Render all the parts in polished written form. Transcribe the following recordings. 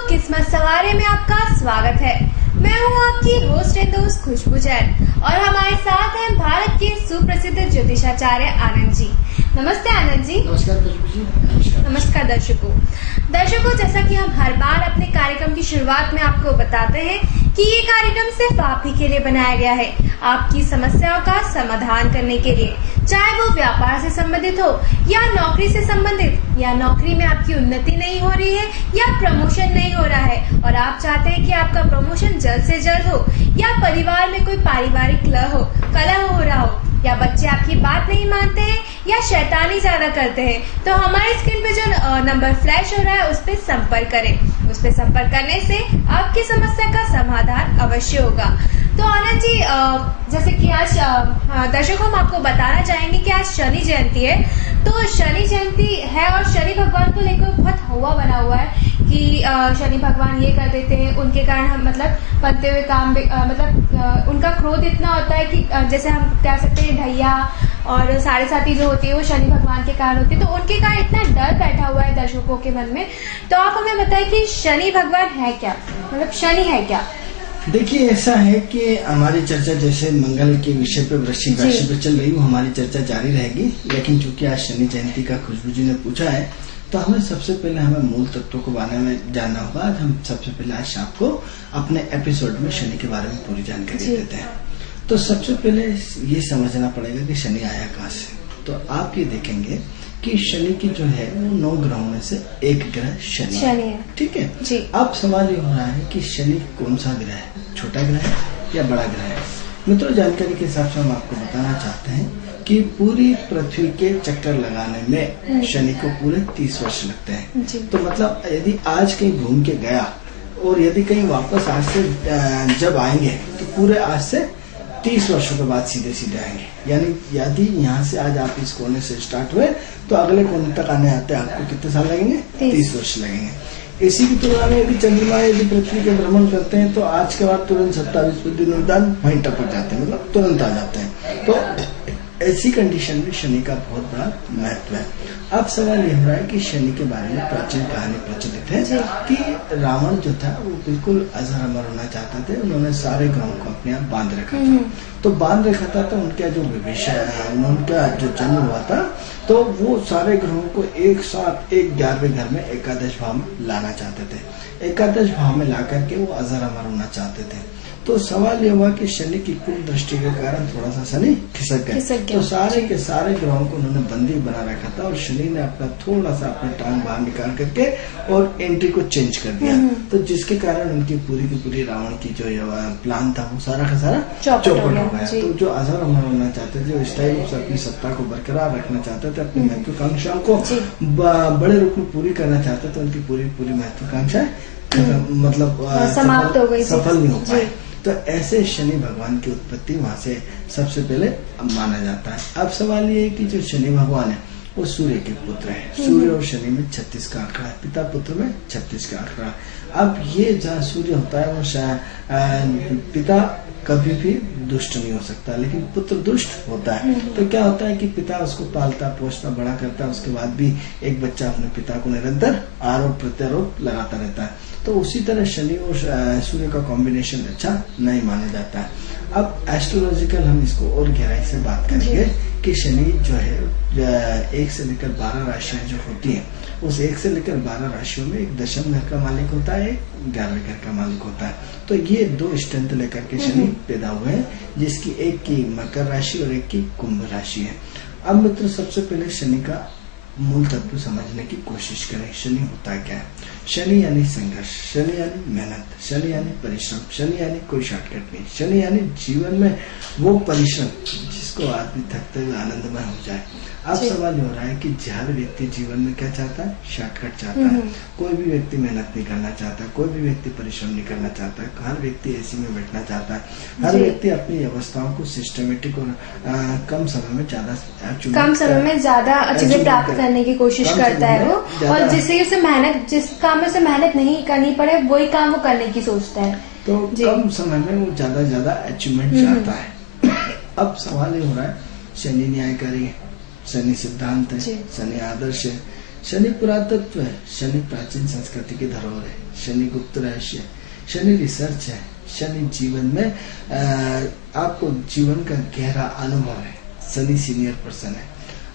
किस्मत सवारे में आपका स्वागत है। मैं हूं आपकी होस्ट एंड दोस्त खुशबू जैन और हमारे साथ हैं भारत के सुप्रसिद्ध ज्योतिषाचार्य आनंद जी। नमस्ते आनंद जी। नमस्कार खुशबू जी। नमस्कार दर्शकों। जैसा कि हम हर बार अपने कार्यक्रम की शुरुआत में आपको बताते हैं कि ये कार्यक्रम सिर्फ आप ही के लिए बनाया गया है, आपकी समस्याओं का समाधान करने के लिए, चाहे वो व्यापार से संबंधित हो या नौकरी से संबंधित, या नौकरी में आपकी उन्नति नहीं हो रही है या प्रमोशन नहीं हो रहा है और आप चाहते हैं कि आपका प्रमोशन जल्द से जल्द हो, या परिवार में कोई पारिवारिक कलह हो रहा हो, या बच्चे आपकी बात नहीं मानते हैं या शैतानी ज्यादा करते हैं, तो हमारे स्क्रीन पे जो नंबर फ्लैश हो रहा है उस पर संपर्क करें। उस पर संपर्क करने से आपकी समस्या का समाधान अवश्य होगा। तो आनंद जी, जैसे कि आज दर्शकों हम आपको बताना चाहेंगे कि आज शनि जयंती है। तो शनि जयंती है और शनि भगवान को लेकर बहुत हवा बना हुआ है कि शनि भगवान ये कर देते हैं, उनके कारण हम बनते हुए काम उनका क्रोध इतना होता है कि जैसे हम कह सकते हैं ढैया और साढ़े साथी जो होती है वो शनि भगवान के कारण होती है। तो उनके कारण इतना डर बैठा हुआ है दर्शकों के मन में। तो आप हमें बताएं कि शनि भगवान है क्या, शनि है क्या? देखिए, ऐसा है कि हमारी चर्चा जैसे मंगल के विषय पे वृश्चिक राशि पे चल रही, वो हमारी चर्चा जारी रहेगी। लेकिन चूंकि आज शनि जयंती का खुशबू जी ने पूछा है, तो हमें सबसे पहले मूल तत्वों के बारे में जानना होगा। आज हम सबसे पहले आज आपको अपने एपिसोड में शनि के बारे में पूरी जानकारी देते हैं। तो सबसे पहले ये समझना पड़ेगा कि शनि आया कहाँ से। तो आप ये देखेंगे कि शनि की जो है वो 9 ग्रहों में से एक ग्रह शनि है। ठीक है जी। अब सवाल ये हो रहा है कि शनि कौन सा ग्रह है, छोटा ग्रह है या बड़ा ग्रह है? मित्रों, जानकारी के हिसाब से हम आपको बताना चाहते हैं कि पूरी पृथ्वी के चक्कर लगाने में शनि को पूरे 30 वर्ष लगते हैं। तो मतलब यदि आज कहीं घूम के गया और यदि कहीं वापस आज से जब आएंगे तो पूरे आज से 30 वर्षों के बाद सीधे आएंगे। यानी यदि यहाँ से आज आप इस कोने से स्टार्ट हुए तो अगले कोने तक आने आते आपको कितने साल लगेंगे? 30 वर्ष लगेंगे। इसी की तुलना में यदि चंद्रमा यदि पृथ्वी के भ्रमण करते हैं तो आज के बाद तुरंत 27 दिन वहीं टपक जाते हैं, मतलब तुरंत आ जाते हैं। तो ऐसी कंडीशन में शनि का बहुत बड़ा महत्व है। अब सवाल ये हो रहा है कि शनि के बारे में प्राचीन कहानी प्रचलित है कि रावण जो था वो बिल्कुल अजर अमर होना चाहते थे। उन्होंने सारे ग्रहों को अपने आप बांध रखा था। तो बांध रखा था तो उनका जो उनका जो जन्म हुआ था तो वो सारे ग्रहों को एक साथ एक 11वें घर में एकादश भाव में लाना चाहते थे। एकादश भाव में ला करके वो अजर अमर होना चाहते थे। तो सवाल ये हुआ कि शनि की कुल दृष्टि के कारण थोड़ा सा शनि खिसक गए। तो सारे के सारे ग्रहों को उन्होंने बंदी बना रखा था और शनि ने अपना थोड़ा सा अपने टांग बाहर निकाल करके और एंट्री को चेंज कर दिया। तो जिसके कारण उनकी पूरी की पूरी रावण की जो प्लान था वो सारा का सारा चौपट हो गया। तो जो अजर अमर होना चाहते थे, जो स्टाइल से अपनी सत्ता को बरकरार रखना चाहते थे, अपनी महत्वाकांक्षाओं को बड़े रूप में पूरी करना चाहते थे, उनकी पूरी पूरी महत्वाकांक्षाएं मतलब समाप्त हो गई, सफल नहीं हो पाए। तो ऐसे शनि भगवान की उत्पत्ति वहां से सबसे पहले माना जाता है। अब सवाल ये है कि जो शनि भगवान है वो सूर्य के पुत्र है। सूर्य और शनि में 36 का आंकड़ा है, पिता पुत्र में 36 का आंकड़ा है। अब ये जहाँ सूर्य होता है वो पिता कभी भी दुष्ट नहीं हो सकता, लेकिन पुत्र दुष्ट होता है। तो क्या होता है कि पिता उसको पालता पोषता बड़ा करता है, उसके बाद भी एक बच्चा अपने पिता को निरंतर आरोप प्रत्यारोप लगाता रहता है। तो उसी तरह शनि और सूर्य का कॉम्बिनेशन अच्छा नहीं माना जाता है। अब एस्ट्रोलॉजिकल हम इसको और गहराई से बात करेंगे कि शनि जो है 1 से लेकर 12 राशियां जो होती हैं, उस 1 से लेकर 12 राशियों में एक दशम घर का मालिक होता है, 11वें घर का मालिक होता है। तो ये 2 स्ट्रेंथ लेकर के शनि पैदा हुए हैं, जिसकी एक की मकर राशि और एक की कुंभ राशि है। अब मित्र, सबसे पहले शनि का मूल तत्व समझने की कोशिश करें। शनि होता क्या है? शनि यानी संघर्ष, शनि यानी मेहनत, शनि यानी परिश्रम, शनि यानी कोई शॉर्टकट नहीं, शनि यानी जीवन में वो परिश्रम जिसको आदमी थकते हुए आनंदमय हो जाए। अब सवाल हो रहा है कि हर व्यक्ति जीवन में क्या चाहता है? शॉर्टकट चाहता है। कोई भी व्यक्ति मेहनत नहीं करना चाहता, कोई भी व्यक्ति परिश्रम नहीं करना चाहता, हर व्यक्ति एसी में बैठना चाहता है। हर व्यक्ति अपनी अवस्थाओं को सिस्टमेटिक और कम समय में ज्यादा चीजें प्राप्त करने की कोशिश करता है वो, और जिससे उसे जिस काम में उसे मेहनत नहीं करनी पड़े वही काम वो करने की सोचता है। तो कम समय में वो ज्यादा अचीवमेंट चाहता है। अब सवाल ये हो रहा है, शनि न्यायकारी है, शनि सिद्धांत है, शनि आदर्श है, शनि पुरातत्व है, शनि प्राचीन संस्कृति की धरोहर है, शनि गुप्त रहस्य है, शनि रिसर्च है, शनि जीवन में आपको जीवन का गहरा अनुभव है, शनि सीनियर पर्सन है।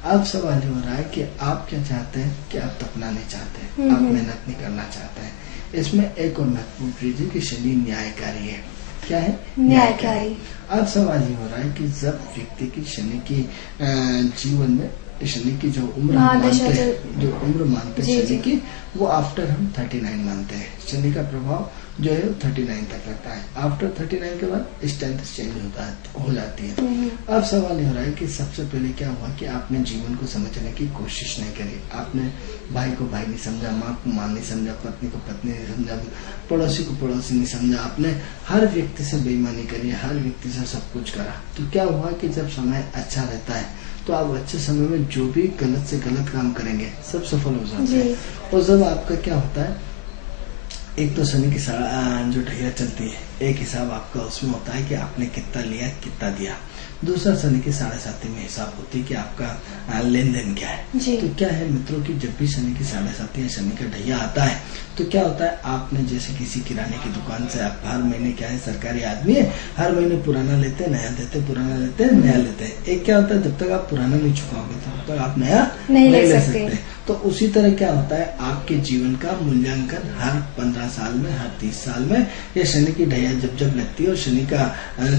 अब सवाल ये हो रहा है कि आप क्या चाहते हैं कि आप तपना नहीं चाहते, आप मेहनत नहीं करना चाहते हैं। इसमें एक और महत्वपूर्ण चीज है कि शनि न्यायकारी है। क्या है? न्यायकारी। अब सवाल ये हो रहा है कि जब व्यक्ति की शनि की जीवन में शनि की जो उम्र मानते हैं, जो उम्र मानते हैं शनि की, वो आफ्टर हम 39 मानते हैं। शनि का प्रभाव जो है 39 तक रहता है। आफ्टर 39 के बाद स्ट्रेंथ चेंज हो जाती है। अब सवाल ये हो रहा है कि सबसे पहले क्या हुआ कि आपने जीवन को समझने की कोशिश नहीं करी। आपने भाई को भाई नहीं समझा, माँ को माँ नहीं समझा, पत्नी को पत्नी नहीं समझा, पड़ोसी को पड़ोसी नहीं समझा। आपने हर व्यक्ति से बेईमानी करी, हर व्यक्ति से सब कुछ करा। तो क्या हुआ कि जब समय अच्छा रहता है तो आप अच्छे समय में जो भी गलत से गलत काम करेंगे सब सफल हो जाते हैं। और जब आपका क्या होता है, एक तो शनि की जो ढैया चलती है, एक हिसाब आपका उसमें होता है कि आपने कितना लिया कितना दिया। दूसरा शनि की 7.5 में हिसाब होती है कि आपका लेन देन क्या है। तो क्या है मित्रों की जब भी शनि की 7.5 या शनि का ढैया आता है तो क्या होता है, आपने जैसे किसी किराने की दुकान से आप हर महीने, क्या है सरकारी आदमी है, हर महीने पुराना लेते नया देते, पुराना लेते नया लेते हैं। एक क्या होता है, जब तक आप पुराना नहीं चुकाओगे तब तक आप नया नहीं ले सकते। तो उसी तरह क्या होता है, आपके जीवन का मूल्यांकन हर 15 साल में, हर 30 साल में या शनि की ढैया जब जब लगती है और शनि का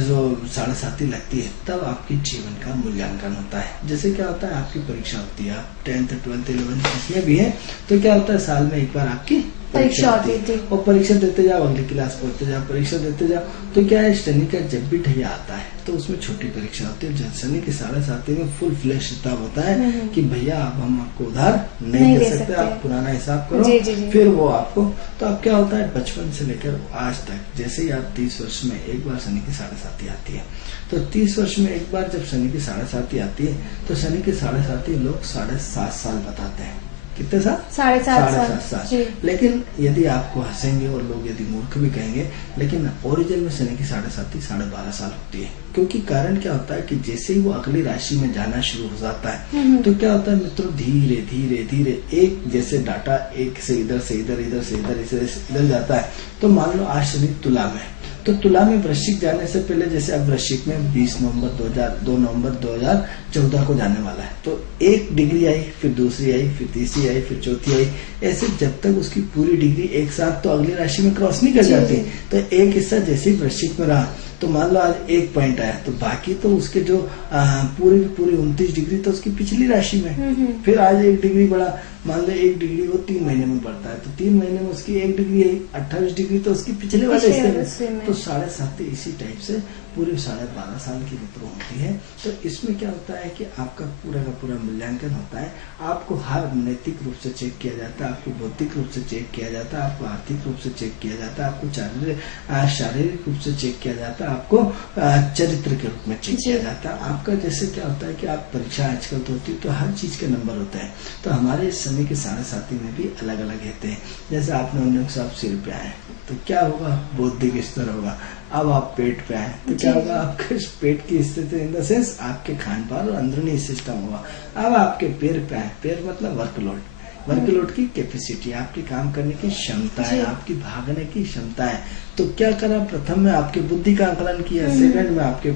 जो 7.5 लगती है तब आपके जीवन का मूल्यांकन होता है। जैसे क्या होता है, आपकी परीक्षा होती है, आप 10th 12th 11th जिसमें भी है, तो क्या होता है साल में एक बार आपकी परीक्षा होती है और परीक्षा देते जाओ, अगली क्लास पढ़ते जाओ, परीक्षा देते जाओ। तो क्या है, शनि का जब भी ढैया आता है तो उसमें छोटी परीक्षा होती है। शनि की 7.5 में फुल फ्लैश हिसाब होता है कि भैया अब हम आपको उधार नहीं दे सकते, आप पुराना हिसाब करो। फिर वो आपको, तो अब क्या होता है, बचपन से लेकर आज तक जैसे ही आप 30 वर्ष में एक बार शनि की 7.5 आती है, तो 30 वर्ष में एक बार जब शनि की 7.5 आती है तो शनि की 7.5 लोग 7.5 साल बताते हैं। कितने साल? 7.5 साल। लेकिन यदि आपको हंसेंगे और लोग यदि मूर्ख भी कहेंगे, लेकिन ओरिजिन में शनि की 7.5 12.5 साल होती है। क्योंकि कारण क्या होता है कि जैसे ही वो अगली राशि में जाना शुरू हो जाता है तो क्या होता है मित्रों, धीरे धीरे धीरे एक जैसे डाटा एक से इधर से इधर, इधर से इधर जाता है। तो मान लो आज शनि तुला में, तो तुला में वृश्चिक जाने से पहले जैसे अब वृश्चिक में 2 नवंबर 2014 को जाने वाला है, तो 1 डिग्री आई, फिर दूसरी आई, फिर तीसरी आई, फिर चौथी आई, ऐसे जब तक उसकी पूरी डिग्री एक साथ तो अगली राशि में क्रॉस नहीं कर जाती। तो एक हिस्सा जैसे ही वृश्चिक में रहा तो मान लो आज 1 पॉइंट आया, तो बाकी तो उसके जो पूरी 29 डिग्री तो उसकी पिछली राशि में। फिर आज 1 डिग्री बढ़ा, मान लो 1 डिग्री वो 3 महीने में बढ़ता है, तो 3 महीने में उसकी 1 डिग्री आई, 28 डिग्री तो उसकी पिछले वाले हिस्से में। तो 7.5 इसी टाइप से पूरे 12.5 साल की मित्रों होती है। तो इसमें क्या होता है कि आपका पूरा का पूरा मूल्यांकन होता है। आपको हर नैतिक रूप से चेक किया जाता है, आपको बौद्धिक रूप से चेक किया जाता है, आपको आर्थिक रूप से चेक किया जाता है, आपको शारीरिक रूप से चेक किया जाता है, आपको चरित्र के रूप में चेक किया जाता है। आपका जैसे क्या होता है कि आप परीक्षा आजकल तो होती है तो हर चीज के नंबर होते हैं, तो हमारे शनि के 7.5 में भी अलग अलग रहते हैं। जैसे आपने 19 आप सिर पे आए तो क्या होगा, बौद्धिक स्तर होगा। अब आप पेट पे आए तो क्या होगा, आपके पेट की स्थिति इन द सेंस आपके खान पान और अंदरूनी सिस्टम होगा। अब आपके पैर पे आए, पैर मतलब वर्कलोड की कैपेसिटी, आपकी काम करने की क्षमता है, आपकी भागने की क्षमता है। तो क्या करा, प्रथम में आपके बुद्धि का आंकलन किया, सेकंड में आपके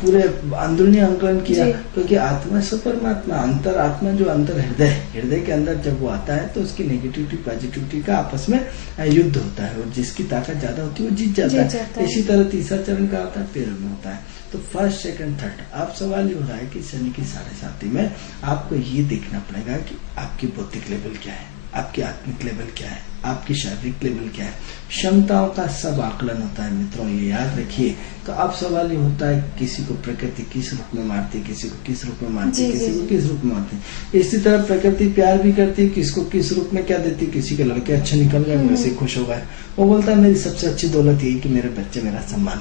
पूरे अंदरूनी आंकलन किया, क्योंकि आत्मा से परमात्मा, अंतर आत्मा जो अंतर हृदय के अंदर जब वो आता है तो उसकी नेगेटिविटी पॉजिटिविटी का आपस में युद्ध होता है और जिसकी ताकत ज्यादा होती है वो जीत जाता है। इसी तरह तीसरा चरण का होता है, पैरों में होता है। तो फर्स्ट सेकंड थर्ड, अब सवाल ये हो रहा है कि शनि की 7.5 में आपको ये देखना पड़ेगा कि आपकी बौद्धिक लेवल क्या है, आपकी आत्मिक लेवल क्या है, आपकी शारीरिक लेवल क्या है, क्षमताओं का सब आकलन होता है मित्रों, ये याद रखिए। तो अब सवाल ये होता है किसी को प्रकृति किस रूप में मारती है, किसी को किस रूप में मारती है, किसी को किस रूप में मारती है। इसी तरह प्रकृति प्यार भी करती है, किसको किस रूप में क्या देती है। किसी के लड़के अच्छे निकल गए वैसे खुश हो गए, वो बोलता है मेरी सबसे अच्छी दौलत यही कि मेरे बच्चे मेरा सम्मान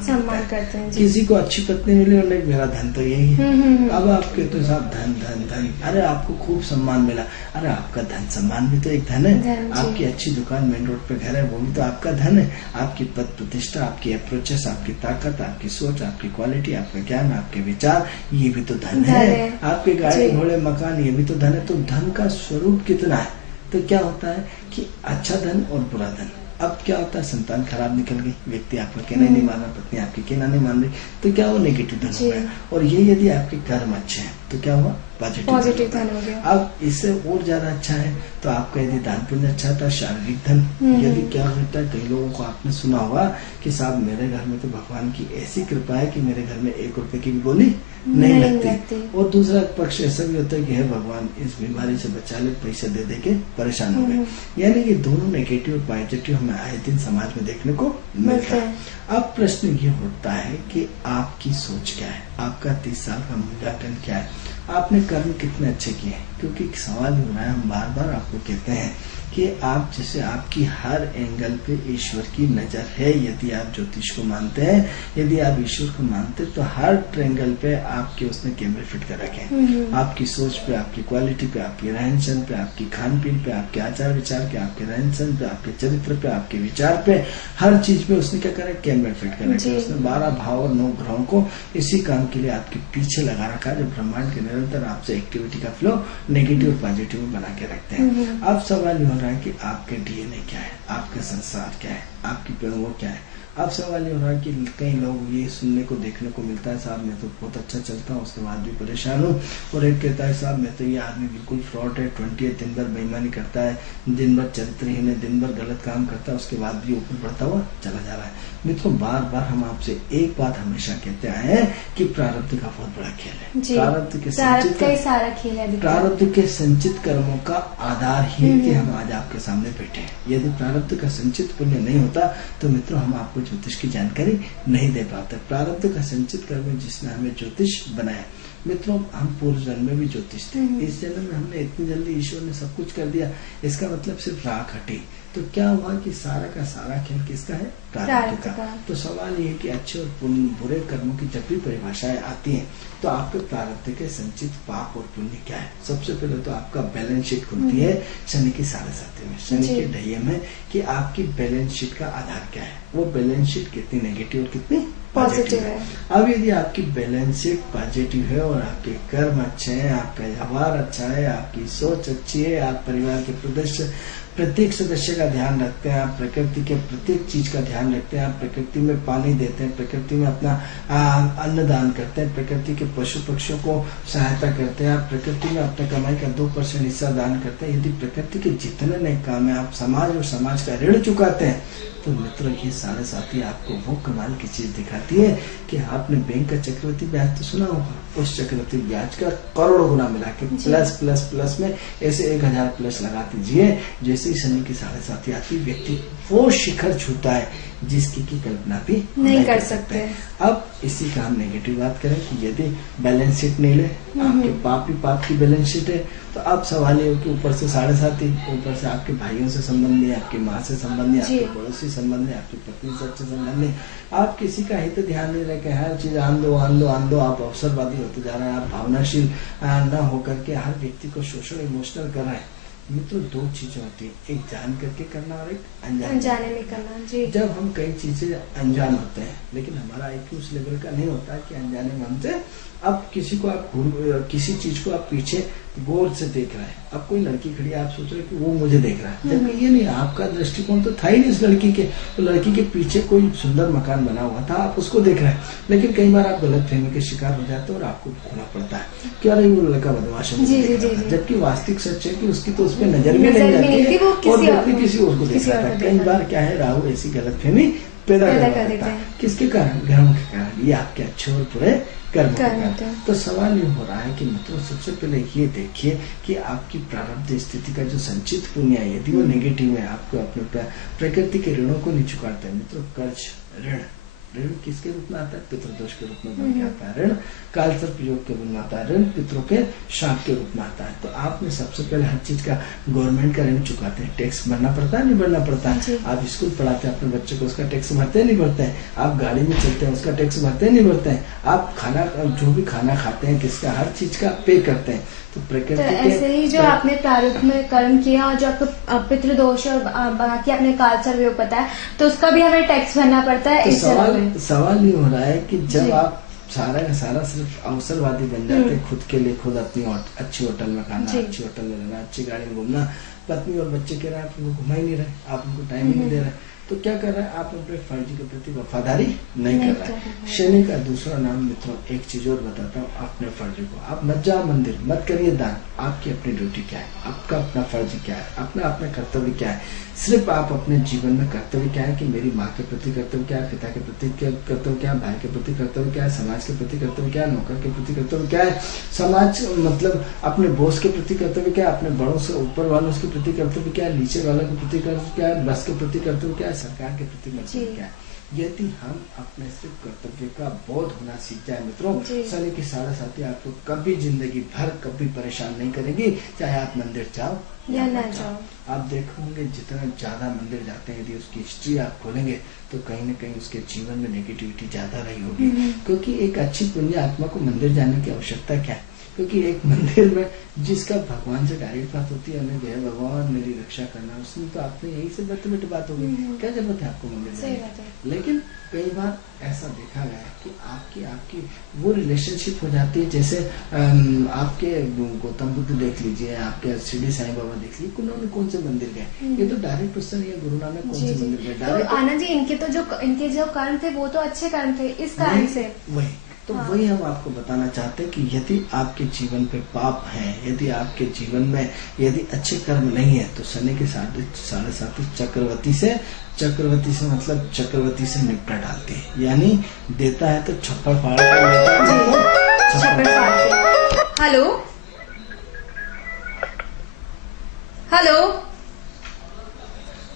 करते हैं। किसी को अच्छी पत्नी मिली और मेरा धन तो यही है। अब आपके तो साहब धन धन धन, अरे आपको खूब सम्मान मिला, अरे आपका धन सम्मान भी तो एक धन है। आपकी अच्छी दुकान दुकान, मेन रोड पे घर है, वो भी तो आपका धन है। आपकी पद प्रतिष्ठा, आपकी अप्रोचेस, आपकी ताकत, आपकी सोच, आपकी क्वालिटी, आपका ज्ञान, आपके विचार, ये भी तो धन है। आपके गाड़ी घोड़े मकान, ये भी तो धन है। तो धन का स्वरूप कितना है? तो क्या होता है कि अच्छा धन और बुरा धन। अब क्या होता है, संतान खराब निकल गई, व्यक्ति आपका कहना नहीं मान रहा, पत्नी आपकी कहना नहीं मान रही, तो क्या वो नेगेटिव धन हो गया। और ये यदि आपके कर्म अच्छे हैं तो क्या हुआ, पॉजिटिव धन हो गया। अब इससे और ज्यादा अच्छा है तो आपका यदि दान पुण्य अच्छा था, शारीरिक धन। यदि क्या होता है, कई लोगों को आपने सुना होगा कि साहब मेरे घर में तो भगवान की ऐसी कृपा है कि मेरे घर में 1 रुपए की भी बोली नहीं लगती। और दूसरा पक्ष ऐसा भी होता है कि हे भगवान इस बीमारी से बचा ले, पैसे दे दे के परेशान हो गए। यानी कि दोनों नेगेटिव और पॉजिटिव हमें आए दिन समाज में देखने को मिलता है। अब प्रश्न ये होता है कि आपकी सोच क्या है, आपका 30 साल का मूल्यांकन क्या है, आपने कर्म कितने अच्छे किए हैं। क्योंकि सवाल हो रहा है, हम बार बार आपको कहते हैं कि आप जैसे आपकी हर एंगल पे ईश्वर की नजर है। यदि आप ज्योतिष को मानते हैं, यदि आप ईश्वर को मानते हैं, तो हर एंगल पे आपके उसने कैमरे फिट कर रखे हैं। आपकी सोच पे, आपकी क्वालिटी पे, आपके रहन सहन पे, आपकी खान पीन पे, आपके आचार विचार के, आपके रहन सहन पे, आपके चरित्र पे, आपके विचार पे, हर चीज पे उसने क्या करा, कैमरे फिट कर रखे। उसने 12 भाव और 9 ग्रहों को इसी काम के लिए आपके पीछे लगा रखा है, जो ब्रह्मांड के निरंतर आपसे एक्टिविटी का फ्लो नेगेटिव और पॉजिटिव में बना के रखते हैं। अब सवाल ये हो रहा है कि आपके डीएनए क्या है, आपका संसार क्या है, आपकी वो क्या है। अब सवाल ये हो रहा है कि कई लोग ये सुनने को देखने को मिलता है, साहब मैं तो बहुत अच्छा चलता हूँ, उसके बाद भी परेशान हूँ। और एक कहता है साहब मैं तो ये आदमी बिल्कुल फ्रॉड है, 20 दिन भर बेईमानी करता है, दिन भर चरित्रहीन है, दिन भर गलत काम करता है, उसके बाद भी ऊपर बढ़ता हुआ चला जा रहा है। मित्रों बार बार हम आपसे एक बात हमेशा कहते आए हैं कि प्रारब्ध का बहुत बड़ा खेल है। प्रारब्ध के सारा खेल है। प्रारब्ध के संचित कर्मों का आधार ही है कि हम आज आपके सामने बैठे हैं। यदि प्रारब्ध का संचित पुण्य नहीं होता तो मित्रों हम आपको ज्योतिष की जानकारी नहीं दे पाते। प्रारब्ध का संचित कर्म जिसने हमें ज्योतिष बनाया। मित्रों हम पूर्व जन्म में भी ज्योतिष थे, इस जन्म में हमने इतनी जल्दी ईश्वर ने सब कुछ कर दिया, इसका मतलब सिर्फ राख हटी। तो क्या हुआ कि सारा का सारा खेल किसका है, प्रारब्ध का। तो सवाल ये है कि अच्छे और बुरे कर्मों की जब भी परिभाषाएं आती हैं तो आपके प्रारब्ध के संचित पाप और पुण्य क्या है। सबसे पहले तो आपका बैलेंस शीट खुलती है शनि की 7.5 में, शनि के ढैये में, कि आपकी बैलेंस शीट का आधार क्या है, वो बैलेंस शीट कितनी नेगेटिव और कितनी पॉजिटिव है। अब यदि आपकी बैलेंस शीट पॉजिटिव है और आपके कर्म अच्छे हैं, आपका व्यवहार अच्छा है, आपकी सोच अच्छी है, आप परिवार के प्रत्येक सदस्य का ध्यान रखते हैं, आप प्रकृति के प्रत्येक चीज का ध्यान रखते हैं, आप प्रकृति में पानी देते हैं, प्रकृति में अपना अन्न दान करते हैं, प्रकृति के पशु पक्षियों को सहायता करते हैं, आप प्रकृति में अपने कमाई का 2% हिस्सा दान करते हैं। यदि प्रकृति के जितने नए काम है आप समाज और समाज का ऋण चुकाते हैं, तो मित्रों ये 7.5 आपको वो कमाल की चीज दिखाती है कि आपने बैंक का चक्रवृद्धि ब्याज तो सुना होगा, उस चक्रवृद्धि ब्याज का करोड़ों गुना मिला के प्लस प्लस प्लस में ऐसे 1000 प्लस लगा दीजिए। जैसे ही शनि की 7.5 आती व्यक्ति वो शिखर छूता है जिसकी की कल्पना भी नहीं कर सकते। अब इसी का हम नेगेटिव बात करें कि यदि बैलेंस शीट नहीं ले, आपके पाप ही पाप की बैलेंस शीट है, तो अब सवाल ये हो कि ऊपर से 7.5, ऊपर से आपके भाइयों से संबंध नहीं, आपकी माँ से संबंध नहीं, आपके पड़ोसी संबंध नहीं, आपकी पत्नी से अच्छे संबंध नहीं, आप किसी का हित ध्यान नहीं रखे, हर चीज आन दो, आप अवसरवादी होते जा रहे हैं, आप भावनाशील न होकर के हर व्यक्ति को शोषण इमोशनल कर रहे हैं। मित्रों 2 चीजें होती है, एक जान करके करना और एक अनजाने में करना। जी। जब हम कई चीजें अनजान होते हैं लेकिन हमारा IQ उस लेवल का नहीं होता है कि अनजाने में हमसे अब किसी को आप किसी चीज को आप पीछे गौर से देख रहे हैं, अब कोई लड़की खड़ी है, आप सोच रहे हैं कि वो मुझे देख रहा है, जबकि ये नहीं, आपका दृष्टिकोण तो था ही नहीं उस लड़की के, तो लड़की के पीछे कोई सुंदर मकान बना हुआ था, आप उसको देख रहे हैं। लेकिन कई बार आप गलत फहमी के शिकार हो जाते हैं और आपको खोना पड़ता है कि अरे वो लड़का बदमाश है, जबकि वास्तविक सच है कि उसकी तो उस पर नजर भी नहीं जाती और व्यक्ति किसी और को देख रहा था। कई बार क्या है, राहु ऐसी गलत फहमी पैदा कर देता है। किसके कारण, ग्रहों के कारण, ये आपके अच्छे और बुरे कर्म के कारण। तो सवाल ये हो रहा है कि मित्रों सबसे पहले ये देखिए कि आपकी प्रारब्ध स्थिति का जो संचित पुण्य है यदि वो नेगेटिव है, आपको अपने प्रकृति के ऋणों को नहीं चुकाते हैं। मित्रों कर्ज ऋण ऋण किसके रूप में आता है? पितृदोष के रूप में बन के आता है। ऋण कालसर्प योग के रूप में आता है। ऋण पितरों के श्राप के रूप में आता है। तो आपने सबसे पहले हर चीज का गवर्नमेंट का ऋण चुकाते हैं, टैक्स भरना पड़ता है, नहीं भरना पड़ता है? आप स्कूल पढ़ाते हैं अपने बच्चे को, उसका टैक्स भरते हैं, नहीं भरते हैं? आप गाड़ी में चलते हैं, उसका टैक्स भरते हैं, नहीं भरते हैं? आप खाना, जो भी खाना खाते हैं, किसका, हर चीज का पे करते हैं। तो प्रकृति तो ऐसे ही जो आपने प्रारूप में कर्म किया और जो आपको पितृदोष और बाकी आपने कालसर्प योग बताया, तो उसका भी हमें टैक्स भरना पड़ता है। तो सवाल ये हो रहा है कि जब आप सारा का सारा सिर्फ अवसरवादी बन जाते हैं, खुद के लिए खुद अपनी अच्छी होटल में खाना, अच्छी होटल में रहना, अच्छी गाड़ी में घूमना, पत्नी और बच्चे कह रहे हैं आप उनको घुमा ही नहीं रहे, आप उनको टाइम ही नहीं दे रहे, तो क्या कर रहे हैं? आप अपने फर्ज के प्रति वफादारी नहीं कर रहे हैं। शनि का दूसरा नाम मित्रों, एक चीज और बताता हूँ, अपने फर्ज को आप मत जाओ मंदिर, मत करिए दान। आपकी अपनी ड्यूटी क्या है? आपका अपना फर्ज क्या है? अपना कर्तव्य क्या है? सिर्फ आप अपने जीवन में कर्तव्य क्या है कि मेरी माँ के प्रति कर्तव्य क्या है, पिता के प्रति कर्तव्य क्या है, भाई के प्रति कर्तव्य क्या है, समाज के प्रति कर्तव्य क्या है, नौकर के प्रति कर्तव्य क्या है, समाज मतलब अपने बॉस के प्रति कर्तव्य क्या है, अपने बड़ों से ऊपर वालों के प्रति कर्तव्य क्या है, नीचे वालों के प्रति कर्तव्य क्या है, बस के प्रति कर्तव्य क्या है, सरकार के प्रति कर्तव्य क्या है। यदि हम अपने सिर्फ कर्तव्य का बोध होना सीख जाए मित्रों, शनि की 7.5 आपको कभी जिंदगी भर कभी परेशान नहीं करेगी, चाहे आप मंदिर जाओ या ना जाओ। आप देखोगे जितना ज्यादा मंदिर जाते हैं, यदि उसकी हिस्ट्री आप खोलेंगे तो कहीं न कहीं उसके जीवन में नेगेटिविटी ज्यादा रही होगी। क्योंकि एक अच्छी पुण्य आत्मा को मंदिर जाने की आवश्यकता क्या है? क्योंकि एक मंदिर में जिसका भगवान से डायरेक्ट बात होती है, हमें भगवान मेरी रक्षा करना, उसमें तो आपने यही से बैठे बात होगी, क्या जरूरत है आपको मंदिर जाने की? लेकिन कई बार ऐसा देखा गया है कि आपकी वो रिलेशनशिप हो जाती है, जैसे आपके गौतम बुद्ध देख लीजिए, आपके शिरडी साईं बाबा देख लीजिए, उन्होंने कौन से मंदिर गए? ये तो डायरेक्ट क्वेश्चन है, गुरु नानक कौन से मंदिर गए? तो आनंद जी, इनके जो कर्म थे वो तो अच्छे कर्म थे, इस कारण से वही हम आपको बताना चाहते हैं कि यदि आपके जीवन पे पाप है, यदि आपके जीवन में यदि अच्छे कर्म नहीं है, तो शनि के 7.5 चक्रवर्ती से मतलब चक्रवर्ती से निपटा डालती है, यानी देता है तो छप्पर फाड़ के। हेलो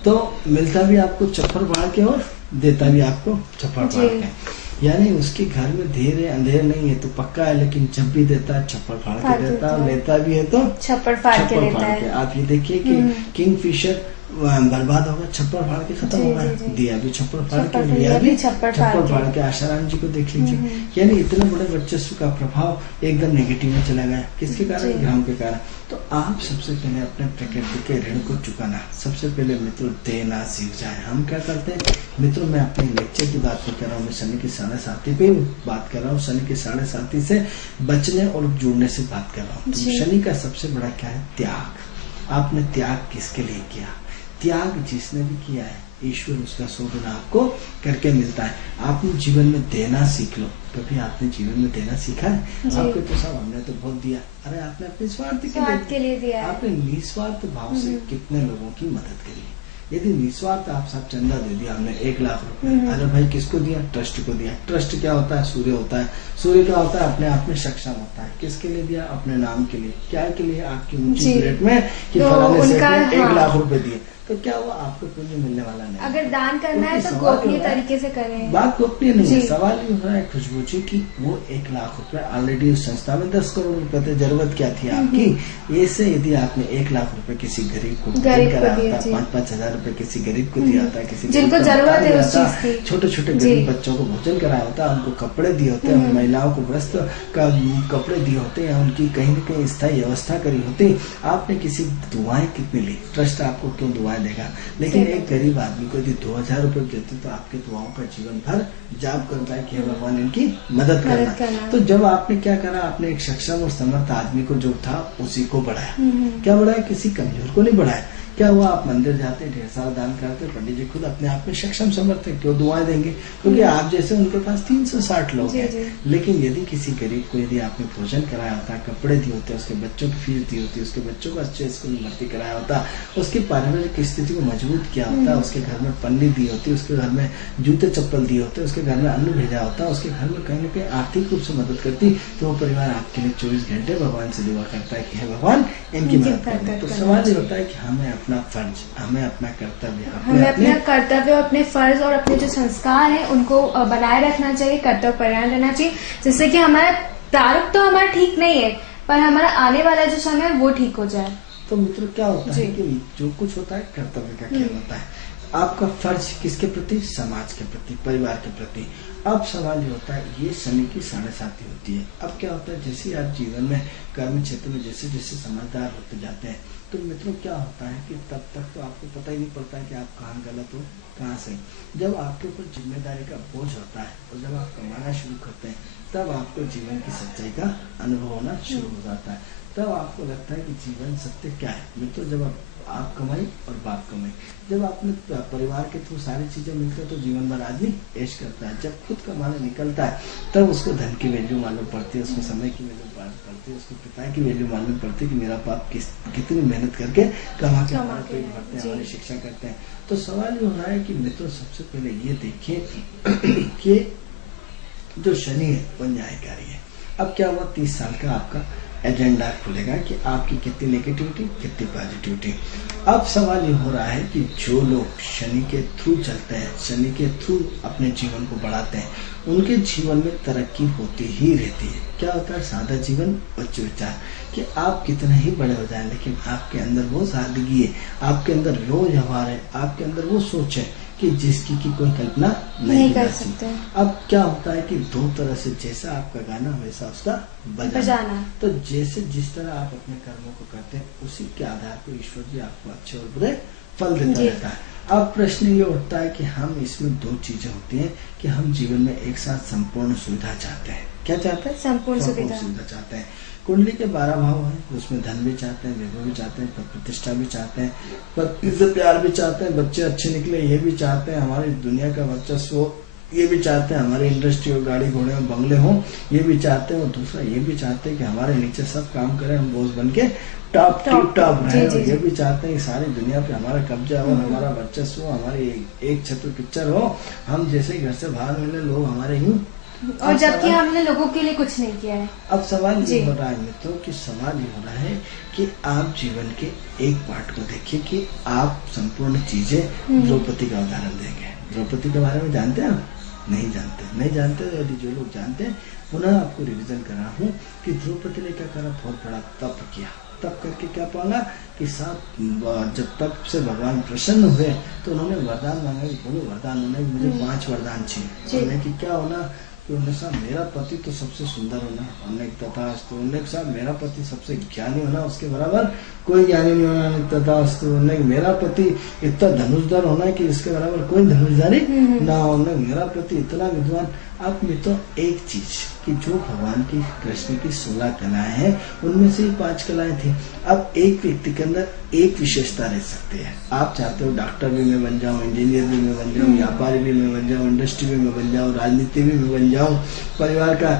तो मिलता भी आपको छप्पर फाड़ के और देता भी आपको छप्पर फाड़ के। यानी उसके घर में धीरे अंधेर नहीं है तो पक्का है, लेकिन जब भी देता है छप्पर फाड़ के देता है, लेता भी है तो छप्पर फाड़ के लेता है। आप ये देखिए कि किंगफिशर बर्बाद होगा, छप्पर फाड़ के खत्म होगा, दिया भी छप्पर फाड़ के, लिया भी छप्पर फाड़ के। आशाराम जी को देख लीजिए, यानी इतने बड़े वर्चस्व का प्रभाव एकदम नेगेटिव में चला गया, किसके कारण? ग्रहों के कारण। तो आप सबसे पहले अपने प्रकृति के ऋण को चुकाना सबसे पहले मित्रों देना सीख जाए। हम क्या करते हैं मित्रों, मैं अपने लेक्चर की बात नहीं कर रहा हूँ, मैं शनि की 7.5 पे बात कर रहा हूँ, शनि की 7.5 से बचने और जुड़ने से बात कर रहा हूँ। तो शनि का सबसे बड़ा क्या है? त्याग। आपने त्याग किसके लिए किया? त्याग जिसने भी किया है, ईश्वर उसका 100 गुना आपको करके मिलता है। आपने जीवन में देना सीख लो। कभी आपने जीवन में देना सीखा है? आपके तो साहब हमने तो बहुत दिया। अरे आपने अपने स्वार्थ के लिए दिया। आपने निस्वार्थ भाव से कितने लोगों की मदद करी। यदि निस्वार्थ आप सब चंदा दे दिया, हमने 1 लाख रुपए, अरे भाई किसको दिया? ट्रस्ट को दिया। ट्रस्ट क्या होता है? सूर्य होता है। सूर्य क्या होता है? अपने आप में सक्षम होता है। किसके लिए दिया? अपने नाम के लिए। क्या के लिए? आपकी ऊंची ग्रेड में कि फलाने से 1 लाख रुपए दिए, तो क्या हुआ? आपको पुण्य मिलने वाला नहीं। अगर दान करना है तो गोपनीय तरीके से करें। बात गोपनीय नहीं है, सवाल ये हो रहा है खुशबू जी की वो 1 लाख रुपए ऑलरेडी उस संस्था में 10 करोड़ रुपए थे, जरूरत क्या थी आपकी? ऐसे यदि आपने 1 लाख रुपए किसी गरीब को कराया होता, 5-5 हजार रुपए किसी गरीब को दिया होता, किसी जिनको जरूरत है उस चीज की, छोटे गरीब बच्चों को भोजन कराया होता, उनको कपड़े दिए होते, महिलाओं को वस्त्र का कपड़े दिए होते, या उनकी कहीं न कहीं स्थायी व्यवस्था करी होती। आपने किसी दुआएं कितनी ली? ट्रस्ट आपको क्यों दुआएं देगा? लेकिन एक गरीब आदमी को यदि 2000 रुपए देते तो आपके दुआओं का जीवन भर जाप करता है कि भगवान इनकी मदद करना। तो जब आपने क्या करा? आपने एक सक्षम और समर्थ आदमी को जो था उसी को बढ़ाया। क्या बढ़ाया? किसी कमजोर को नहीं बढ़ाया। क्या हुआ? आप मंदिर जाते, ढेर सारा दान करते, पंडित जी खुद अपने आप में सक्षम समर्थ है, क्यों दुआएं देंगे? क्योंकि आप जैसे उनके पास 360 लोग हैं। लेकिन यदि किसी गरीब को यदि आपने भोजन कराया होता, कपड़े दिए होते, उसके बच्चों की फीस दी होती, उसके बच्चों को अच्छे स्कूल में भर्ती कराया होता, उसकी पारिवारिक स्थिति को मजबूत किया होता, उसके घर में पन्नी दी होती, उसके घर में जूते चप्पल दिए होते, उसके घर में अन्न भेजा होता, उसके घर में कहीं न कहीं आर्थिक रूप से मदद करती, तो वो परिवार आपके लिए 24 घंटे भगवान से दुआ करता है कि हे भगवान इनकी मदद करते। तो सवाल ये होता है कि हमें अपना फर्ज, हमें अपना कर्तव्य, हमें अपना कर्तव्य और अपने फर्ज और अपने जो संस्कार हैं उनको बनाए रखना चाहिए, कर्तव्य परायण रहना चाहिए, जिससे कि हमारा प्रारूप तो हमारा ठीक नहीं है पर हमारा आने वाला जो समय है वो ठीक हो जाए। तो मित्रों क्या होता है कि जो कुछ होता है कर्तव्य का क्या होता है, आपका फर्ज किसके प्रति, समाज के प्रति, परिवार के प्रति। अब सवाल ये होता है, ये शनि की 7.5 होती है। अब क्या होता है, जैसे आप जीवन में कर्म क्षेत्र में जैसे जैसे समझदार होते जाते हैं तो मित्रों क्या होता है कि तब तक तो आपको पता ही नहीं पड़ता है कि आप कहाँ गलत हो कहाँ सही। जब आपके ऊपर जिम्मेदारी का बोझ होता है और जब आप कमाना शुरू करते हैं तब आपको जीवन की सच्चाई का अनुभव होना शुरू हो जाता है। तब आपको लगता है कि जीवन सत्य क्या है। मित्रों जब आप कमाई और बाप कमाई, जब अपने परिवार के थ्रू सारी चीजें मिलती है तो जीवन भर आदमी ऐश करता है। जब खुद कमाने निकलता है तब उसको धन की वैल्यू मालूम पड़ती है, उसको समय की वैल्यू पड़ती है, उसको पिता की वैल्यू मालूम पड़ती है कि मेरा बाप कितनी मेहनत करके कमा के हमारा पेट भरते हैं, हमारी शिक्षा करते हैं। तो सवाल ये हो रहा है कि मित्रों सबसे पहले ये देखिए कि जो शनि है वो न्यायकारी है। अब क्या हुआ, 30 साल का आपका एजेंडा खुलेगा कि आपकी कितनी नेगेटिविटी कितनी पॉजिटिविटी। अब सवाल ये हो रहा है कि जो लोग शनि के थ्रू चलते हैं, शनि के थ्रू अपने जीवन को बढ़ाते हैं, उनके जीवन में तरक्की होती ही रहती है। क्या होता है, सादा जीवन उच्च विचार, कि आप कितने ही बड़े हो जाएं लेकिन आपके अंदर वो सादगी है, आपके अंदर वो व्यवहार है, आपके अंदर वो सोच है कि जिसकी की कोई कल्पना नहीं कर सकते। अब क्या होता है कि दो तरह से, जैसा आपका गाना वैसा उसका बजाना। तो जैसे जिस तरह आप अपने कर्मों को करते हैं उसी के आधार पर ईश्वर जी आपको अच्छे और बुरे फल देता रहता है। अब प्रश्न ये उठता है कि हम इसमें 2 चीजें होती हैं कि हम जीवन में एक साथ संपूर्ण सुविधा चाहते हैं। क्या चाहते हैं, संपूर्ण सुविधा चाहते हैं। कुंडली के 12 भाव हैं, उसमें धन भी चाहते हैं, वैभव भी चाहते हैं, पद प्रतिष्ठा भी चाहते हैं, पत्नी से प्यार भी चाहते हैं, बच्चे अच्छे निकले ये भी चाहते हैं, हमारी दुनिया का वर्चस्व ये भी चाहते हैं, हमारी इंडस्ट्री और गाड़ी घोड़े और बंगले हों ये भी चाहते हैं, और दूसरा ये भी चाहते हैं कि हमारे नीचे सब काम करें, हम बॉस बन के टॉप रहे। और ये भी चाहते हैं कि सारी दुनिया पे हमारा कब्जा हो, हमारा वर्चस्व हो, हमारी एक छत्र पिक्चर हो, हम जैसे घर से बाहर मिले लोग हमारे यूं, और जबकि हमने लोगों के लिए कुछ नहीं किया है। अब सवाल ये हो रहा है मित्रों कि सवाल ये हो रहा है कि आप जीवन के एक पार्ट को देखिए कि आप संपूर्ण चीजें द्रौपदी का उदाहरण देंगे। द्रौपदी के बारे में जानते हैं आप? नहीं जानते। यदि जो लोग जानते हैं उन्हें आपको रिवीजन कर रहा हूँ कि द्रौपदी ने क्या करा, बहुत बड़ा तप किया। तप करके क्या पाला कि जब तप से भगवान प्रसन्न हुए तो उन्होंने वरदान मांगा, बोलो वरदान, उन्हें मुझे 5 वरदान चाहिए। उन्हें कि क्या होना, कि उन्हें साहब मेरा पति तो सबसे सुंदर होना, उन्हें तथास्तु। उन्हें साहब मेरा पति सबसे ज्ञानी होना, उसके बराबर कोई ज्ञानी नहीं होना, तथास्तु। उन्हें मेरा पति इतना धनुषधर होना कि इसके बराबर कोई धनुषधारी ना हो, उन्हें मेरा पति इतना विद्वान। अब में तो एक चीज कि जो भगवान की कृष्ण की 16 कलाएं हैं उनमें से 5 कलाएं थी। अब एक व्यक्ति के अंदर एक विशेषता रह सकती है। आप चाहते हो डॉक्टर भी मैं बन जाऊं, इंजीनियर भी मैं बन जाऊं, व्यापारी भी मैं बन जाऊं, इंडस्ट्री भी मैं बन जाऊं, राजनीति भी मैं बन जाऊं, परिवार का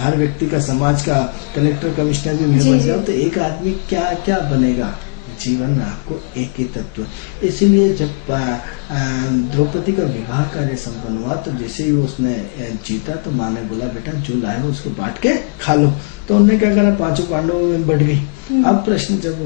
हर व्यक्ति का, समाज का कलेक्टर कमिश्नर भी मैं बन जाऊं। तो एक आदमी क्या क्या बनेगा, जीवन में आपको एक ही तत्व। इसीलिए जब द्रौपदी का विवाह कार्य संपन्न हुआ तो जैसे ही उसने जीता तो माँ ने बोला बेटा जो लाए हो उसको बांट के खा लो। तो उन्होंने क्या करा, 5 पांडवों में बढ़ गई। अब प्रश्न जब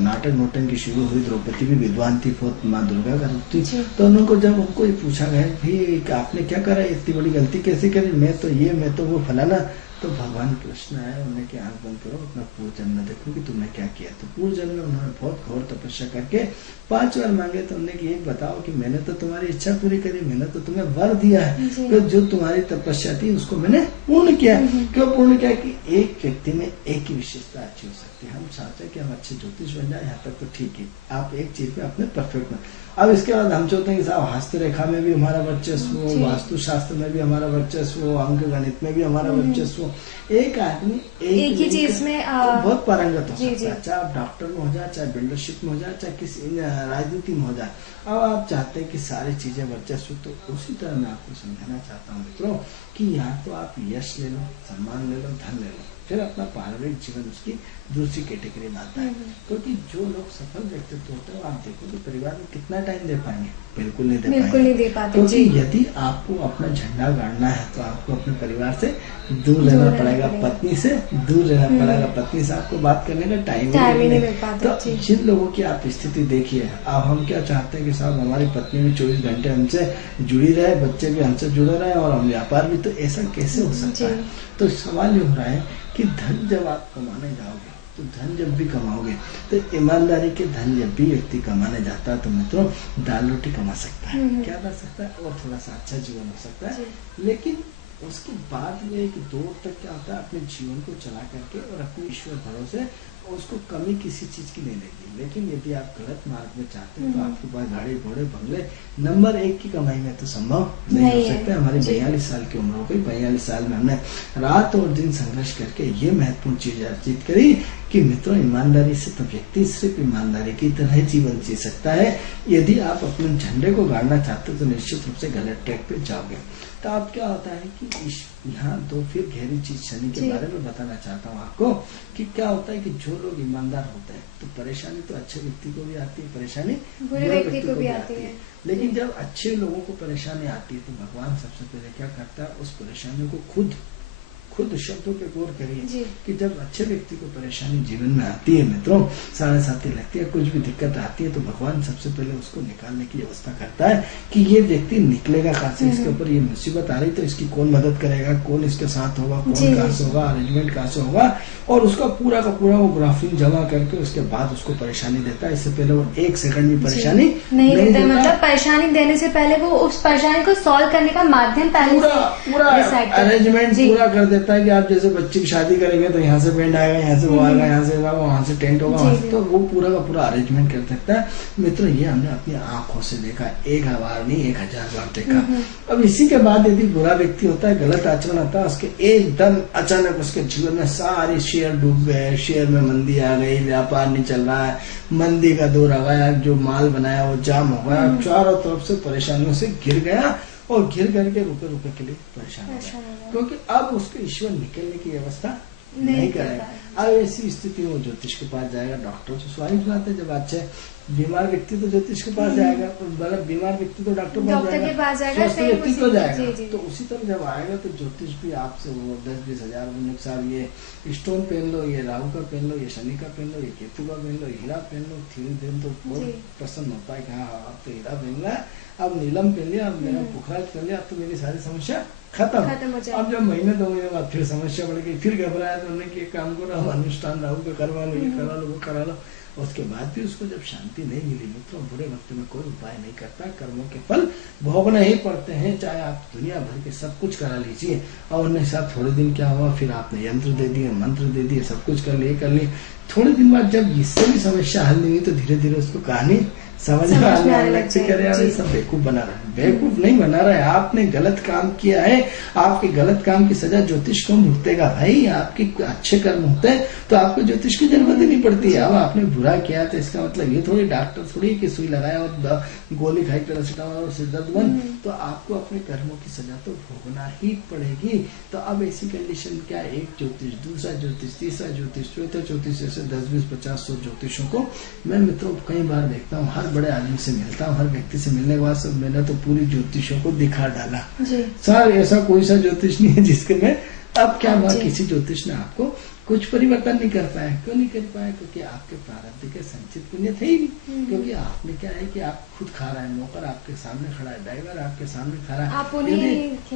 नाटक नोटंकी शुरू हुई, द्रौपदी भी विद्वान थी, बहुत माँ दुर्गा का रूप थी, तो उनको जब उनको ये पूछा गया भाई आपने क्या करा, इतनी बड़ी गलती कैसे करी, मैं तो वो फलाना। तो भगवान कृष्ण आए, उन्हें कि आंख बंद करो, अपना पूर्व जन्म देखो कि तुमने क्या किया। तो पूर्व जन्म में उन्होंने बहुत घोर तपस्या करके 5 वर मांगे। तो उन्हें कि ये बताओ कि मैंने तो तुम्हारी इच्छा पूरी करी, मैंने तो तुम्हें वर दिया है, तो जो तुम्हारी तपस्या थी उसको मैंने पूर्ण किया। क्यों पूर्ण किया कि एक व्यक्ति में एक ही विशेषता अच्छी हो सकती है। हम चाहते हैं कि हम अच्छे ज्योतिष बन जाए, यहाँ तक तो ठीक है, आप एक चीज पे अपने परफेक्ट बन। अब इसके बाद हम चाहते हैं कि साहब हस्तरेखा में भी हमारा वर्चस्व हो, वास्तु शास्त्र में भी हमारा वर्चस्व हो, अंक गणित में भी हमारा वर्चस्व हो। एक आदमी एक ही चीज में बहुत पारंगत हो सकता है, चाहे आप डॉक्टर में हो जाए, चाहे बिल्डरशिप में हो जाए, चाहे किसी राजनीति में हो जाए। अब आप चाहते हैं कि सारी चीजें वर्चस्व, तो उसी तरह मैं आपको समझाना चाहता हूँ मित्रों कि यहाँ तो आप यश ले लो, सम्मान ले लो, धन ले लो, फिर अपना पारिवारिक जीवन उसकी दूसरी कैटेगरी में आता है। क्योंकि जो लोग सफल व्यक्तित्व होते हैं, आप देखो कि परिवार में कितना टाइम दे पाएंगे, बिल्कुल नहीं दे पाएंगे। क्योंकि यदि आपको अपना झंडा गाड़ना है तो आपको अपने परिवार से दूर रहना पड़ेगा, पत्नी से दूर रहना पड़ेगा, पत्नी से आपको बात करने का टाइम ही नहीं मिल पाता। तो जिन लोगों की आप स्थिति देखिए, अब हम क्या चाहते हैं कि साहब हमारी पत्नी भी 24 घंटे हमसे जुड़ी रहे, बच्चे भी हमसे जुड़े रहे और हम व्यापार भी, तो ऐसा कैसे हो सकता है? तो सवाल ये हो रहा है कि धन जब आप कमाने जाओगे, तो धन जब भी कमाओगे तो ईमानदारी के धन जब भी व्यक्ति कमाने जाता है तो मित्रों दाल रोटी कमा सकता है, क्या कर सकता है, और थोड़ा सा अच्छा जीवन हो सकता है। लेकिन उसके बाद में एक दौर तक क्या होता है, अपने जीवन को चला करके और अपने ईश्वर भरोसे उसको कमी किसी चीज की नहीं लगती। लेकिन यदि आप गलत मार्ग में चाहते हैं तो आपके पास गाड़ी घोड़े बंगले नंबर 1 की कमाई में तो संभव नहीं हो सकता। हमारी 42 साल की उम्र हो गई, 42 साल में हमने रात और दिन संघर्ष करके ये महत्वपूर्ण चीज अर्जित करी कि मित्रों ईमानदारी से तो व्यक्ति सिर्फ ईमानदारी की तरह जीवन जी सकता है। यदि आप अपने झंडे को गाड़ना चाहते हो तो निश्चित रूप से गलत ट्रैक पे जाओगे। तो अब क्या होता है कि यहाँ तो फिर गहरी चीज शनि के बारे में बताना चाहता हूँ आपको कि क्या होता है कि जो लोग ईमानदार होते हैं तो परेशानी तो अच्छे व्यक्ति को भी आती है, परेशाानी बुरे व्यक्ति को भी आती है। लेकिन जब अच्छे लोगों को परेशानी आती है तो भगवान सबसे पहले क्या करता है, उस परेशानी को खुद शब्दों पे गौर करिए कि जब अच्छे व्यक्ति को परेशानी जीवन में आती है मित्रों, साढ़े साथी लगती है, कुछ भी दिक्कत आती है तो भगवान सबसे पहले उसको निकालने की व्यवस्था करता है कि ये व्यक्ति निकलेगा कहाँ से, इसके ऊपर ये मुसीबत आ रही तो इसकी कौन मदद करेगा, कौन इसके साथ होगा, कौन कहाँ से होगा, अरेंजमेंट कहाँ से होगा, और उसका पूरा का पूरा वो ग्राफिंग जमा करके उसके बाद उसको परेशानी देता है। इससे पहले वो 1 सेकंड भी परेशानी नहीं देता। मतलब परेशानी देने से पहले वो उस परेशानी को सॉल्व करने का माध्यम पहले पूरा अरेंजमेंट पूरा कर देता है कि आप जैसे बच्चे की शादी करेंगे तो यहाँ से बैंड आएगा, यहाँ से वो आएगा, यहाँ से होगा, वहाँ से टेंट होगा, तो वो पूरा का पूरा अरेंजमेंट कर सकता है। मित्रों ये हमने अपनी आंखों से देखा, 1 बार नहीं 1000 बार देखा। अब इसी के बाद यदि बुरा व्यक्ति होता है, गलत आचरण होता है, उसके एकदम अचानक उसके जीवन में सारे शेयर डूब गए, शेयर में मंदी आ गई, व्यापार नहीं चल रहा है, मंदी का दौर आ गया, जो माल बनाया वो जाम हो गया, चारों तरफ से परेशानियों से घिर गया और घिर करके रुपए के लिए परेशान हो गया, क्योंकि अब उसको ईश्वर निकलने की व्यवस्था नहीं करेगा। अब ऐसी स्थिति में ज्योतिष के पास जाएगा। डॉक्टर तो स्वाभाविक बात है, जब अच्छे बीमार व्यक्ति तो ज्योतिष के पास जाएगा, मतलब बीमार व्यक्ति तो डॉक्टर के पास जाएगा, स्वस्थ व्यक्ति तो जाएगा। तो उसी तरह जब आएगा तो ज्योतिष भी आपसे वो 10-20 हजार साहब ये स्टोन पहन लो, ये राहु का पहन लो, ये शनि का पहन लो, ये केतु का पहन लो, हीरा पहन लो। धीरे धीरे तो बहुत प्रसन्न होता है कि हाँ अब तो हीरा पहन लिया, अब नीलम पहन लिया, अब मेरा पुखराज कर लिया, अब तो मेरी सारी समस्या खत्म हो जाए। अब जब महीने 2 महीने बाद फिर समस्या बढ़ गई, फिर घबराया तो उन्होंने कि काम करो, अनुष्ठान राहु का करवा लो, ये करा लो, वो करा लो। उसके बाद भी उसको जब शांति नहीं मिली मित्रों, बुरे वक्त में कोई उपाय नहीं करता, कर्मों के फल भोगने ही पड़ते हैं, चाहे आप दुनिया भर के सब कुछ करा लीजिए। और उन्हें साथ थोड़े दिन क्या हुआ, फिर आपने यंत्र दे दिए, मंत्र दे दिए, सब कुछ कर लिए। थोड़े दिन बाद जब इससे भी समस्या हल नहीं हुई तो धीरे धीरे उसको कहानी समझ में आने लगती है, सब बेवकूफ बना रहा है। बेवकूफ नहीं बना रहा है, आपने गलत काम किया है, आपके गलत काम की सजा ज्योतिष को भुगतेगा। भाई आपके अच्छे कर्म होते हैं तो आपको ज्योतिष की जरूरत ही नहीं पड़ती है। अब आपने बुरा किया तो इसका मतलब ये थोड़ी डॉक्टर थोड़ी कि सुई लगाया और गोली खाई पैरासिटामोल और सिर दर्द बंद, तो आपको अपने कर्मों की सजा तो भोगना ही पड़ेगी। तो अब ऐसी कंडीशन क्या, एक ज्योतिष, दूसरा ज्योतिष, तीसरा ज्योतिष, चौथा ज्योतिष, ऐसे 10-20-50-100 ज्योतिषों को मैं मित्रों कई बार देखता हूँ। हर बड़े आदमी से मिलता हूँ, हर व्यक्ति से मिलने के बाद सब मैंने तो पूरी ज्योतिषों को दिखा डाला। सर ऐसा कोई सा ज्योतिष नहीं है जिसके में अब क्या हुआ, किसी ज्योतिष ने आपको कुछ परिवर्तन नहीं कर पाया। क्यों नहीं कर पाया? क्योंकि आपके प्रारब्ध के संचित पुण्य थे ही नहीं। क्योंकि आपने क्या है कि आप खुद खा रहा है, नौकर आपके सामने खड़ा है, ड्राइवर आपके सामने खा रहा है।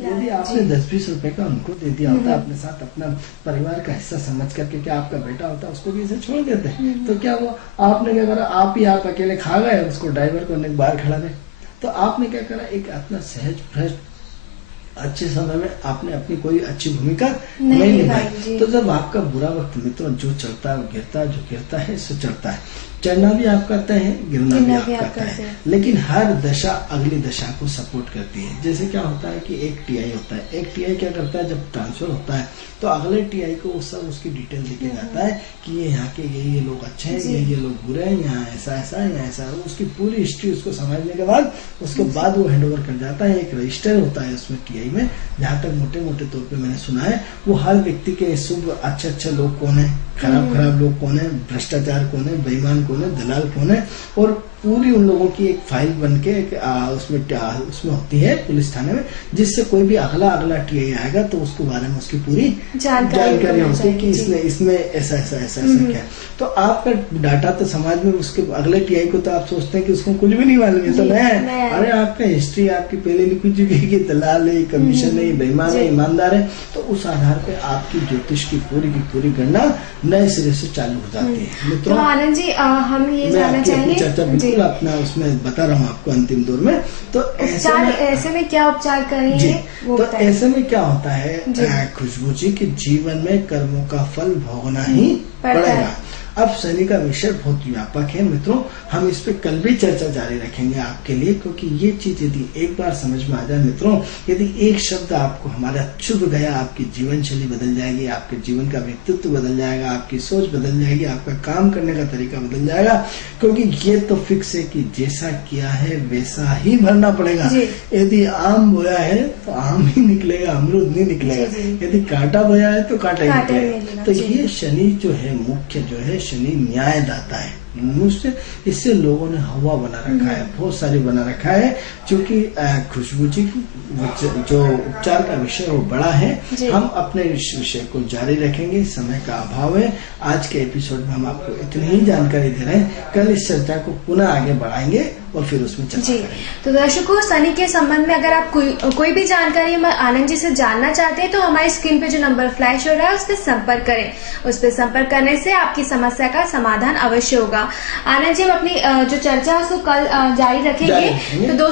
यदि आपने 10-20 रुपए का उनको दे दिया होता अपने साथ अपना परिवार का हिस्सा समझ करके, क्या आपका बेटा होता उसको भी ऐसे छोड़ देते हैं। तो क्या हुआ, आपने क्या करा, आप अकेले खा गए, उसको ड्राइवर को बाहर खड़ा दे। तो आपने क्या करा, एक अपना सहज भ्रष्ट अच्छे समय में आपने अपनी कोई अच्छी भूमिका नहीं निभाई। तो जब आपका बुरा वक्त मित्रों जो चलता है वो गिरता है, जो गिरता है सो चलता है। चढ़ना भी आपका तय है, गिरना भी गिरना भी आपका आपका तय तय है, है। लेकिन हर दशा अगली दशा को सपोर्ट करती है। जैसे क्या होता है कि एक टीआई होता है, एक टीआई क्या करता है, जब ट्रांसफर होता है तो अगले टीआई को सब उसकी डिटेल देके जाता है कि ये यहाँ के ये लोग अच्छे हैं, ये लोग बुरे हैं, यहाँ ऐसा ऐसा है, यहाँ ऐसा है। उसकी पूरी हिस्ट्री उसको समझने के बाद उसके बाद वो हैंड ओवर कर जाता है। एक रजिस्टर होता है उसमें टीआई में, जहाँ तक मोटे मोटे तौर पे मैंने सुना है, वो हर व्यक्ति के शुभ अच्छे अच्छे लोग कौन है, खराब खराब लोग कौन है, भ्रष्टाचार कौन है, बेईमान कौन है, दलाल कौन है, और पूरी उन लोगों की एक फाइल बन के उसमें होती है पुलिस थाने में, जिससे कोई भी अगला टीआई आएगा तो उसके बारे में उसकी पूरी जानकारी होती है कि इसमें ऐसा ऐसा ऐसा ऐसा क्या है। तो आपका डाटा तो समाज में उसके अगले टीआई को तो आप सोचते हैं कि उसको कुछ भी नहीं मालूम है, तो नया है। अरे आपका हिस्ट्री आपकी पहले लिखी चुकी है कि दलाल है, कमीशन है, बेईमान है, ईमानदार है, तो उस आधार पे आपकी ज्योतिष की पूरी गणना नए सिरे से चालू हो जाती है। मित्रों, आनंद जी हम ये जानना चाहेंगे, चर्चा बिल्कुल अपना उसमें बता रहा हूँ आपको अंतिम दौर में। तो ऐसे में क्या उपचार करेंगे वो तो ऐसे में क्या होता है खुशबू जी कि जीवन में कर्मों का फल भोगना ही पड़ेगा। अब शनि का विषय बहुत व्यापक है मित्रों, हम इस पे कल भी चर्चा जारी रखेंगे आपके लिए, क्योंकि ये चीज यदि एक बार समझ में आ जाए मित्रों, यदि एक शब्द आपको हमारा चुभ गया, आपकी जीवन शैली बदल जाएगी, आपके जीवन का व्यक्तित्व बदल जाएगा, आपकी सोच बदल जाएगी, आपका काम करने का तरीका बदल जाएगा। क्योंकि ये तो फिक्स है कि जैसा किया है वैसा ही भरना पड़ेगा। यदि आम बोया है तो आम ही निकलेगा, अमरूद नहीं निकलेगा। यदि कांटा बोया है तो कांटा ही निकलेगा। तो ये शनि जो है, मुख्य जो है शनि न्यायदाता है। इससे लोगों ने हवा बना रखा है, बहुत सारी बना रखा है। क्योंकि खुशबू जी जो उपचार का विषय वो बड़ा है, हम अपने इस विषय को जारी रखेंगे, समय का अभाव है। आज के एपिसोड में हम आपको इतनी ही जानकारी दे रहे हैं, कल इस चर्चा को पुनः आगे बढ़ाएंगे और फिर उसमें चर्चा करेंगे। तो दर्शकों, शनि के संबंध में अगर आप कोई भी जानकारी आनंद जी से जानना चाहते हैं तो हमारी स्क्रीन पे जो नंबर फ्लैश हो रहा है उस पर संपर्क करें। उस पर संपर्क करने से आपकी समस्या का समाधान अवश्य होगा। आनंद जी, हम अपनी जो चर्चा है उसको कल जारी रखेंगे। तो